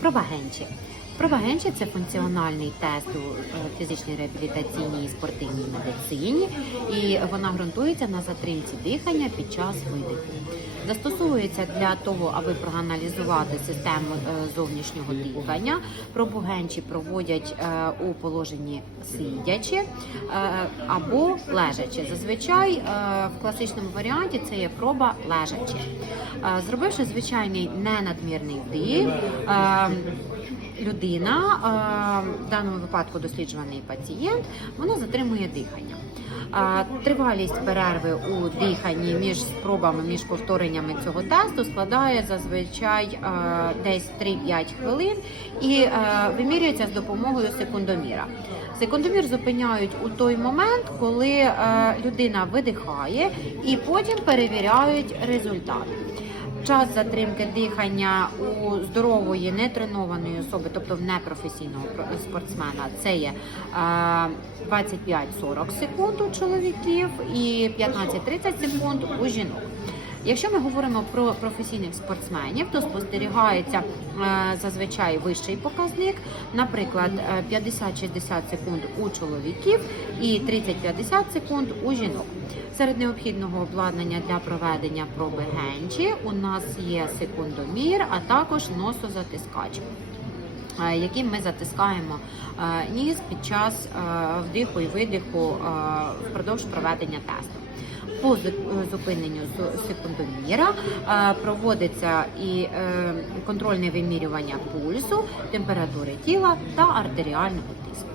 Пробагенчі. Пробагенчі це функціональний тест у е, фізичній реабілітаційній і спортивній медицині, і вона ґрунтується на затримці дихання під час видиху застосовується для того, аби проаналізувати систему е, зовнішнього дихання. Пробугенчі проводять е, у положенні сидячи е, або лежачи. Зазвичай в класичному варіанті це є проба лежачи. Зробивши звичайний ненадмірний вдих, людина, е, в даному випадку досліджуваний пацієнт, вона затримує дихання. Тривалість перерви у диханні між спробами, між повтореннями цього тесту складає зазвичай е, десь 3-5 хвилин і е, вимірюється з допомогою секундоміра. Секундомір зупиняють у той момент, коли людина видихає, і потім перевіряють результат час затримки дихання у здорової нетренованої особи, тобто в непрофесійного спортсмена, це є 25-40 е, секунд у чоловіків і 15-30 секунд у жінок. Якщо ми говоримо про професійних спортсменів, то спостерігається е, зазвичай вищий показник, наприклад, 50-60 е, секунд у чоловіків і 30-50 секунд у жінок. Серед необхідного обладнання для проведення проби генчі у нас є секундомір, а також носозатискач. Е, яким ми затискаємо е, ніс під час е, вдиху і видиху впродовж проведення тесту. По зупиненню секундоміра проводиться і контрольне вимірювання пульсу, температури тіла та артеріального тиску.